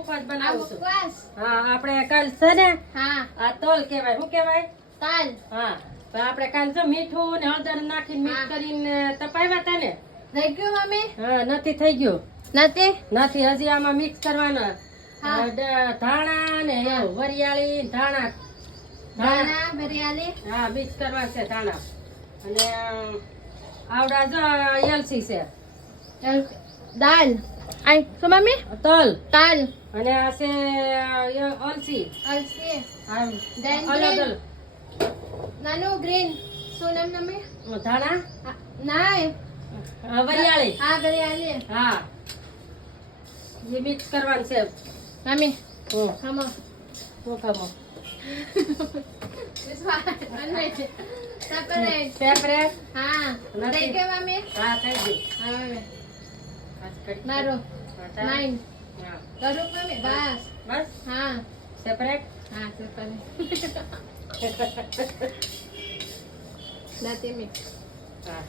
મુખવાસ બનાવશું. મુખવાસ. હા આપણે કાલ છે ને હા આ તલ કહેવાય. શું કહેવાય? તાલ. હા તો આપણે કાલ જો મીઠું ને હળદર નાખીને મિક્સ કરીને તપાવ્યા હતા ને. થઈ ગયું મમ્મી? હા નથી થઈ ગયું. નથી. નથી હજી આમાં મિક્સ કરવાના. હા. ધાણા ને એવું વરિયાળી ધાણા ધાણા વરિયાળી. હા મિક્સ કરવા છે ધાણા અને આવડા જો એલચી છે દાલ. આઈ શું મમ્મી? તલ તાલ. અને આ છે અલસી અલસી. આ Then અલગ green. અલગ નાનું ગ્રીન. શું નામ મમ્મી? ધાણા નાય. વરિયાળી હા વરિયાળી. હા એ મિક્સ કરવાનું છે. મમ્મી હું ખમો. હું ખમો This one. Separate. સેપરેટ હા નથી. થઈ ગયું મમ્મી? હા થઈ ગયું. હા મમ્મી. બસ કરી. મારું. હા, ચાલો. 9. હા. કરું મમ્મી? બસ. બસ હા સેપરેટ હા separate. નથી મિક્સ. હા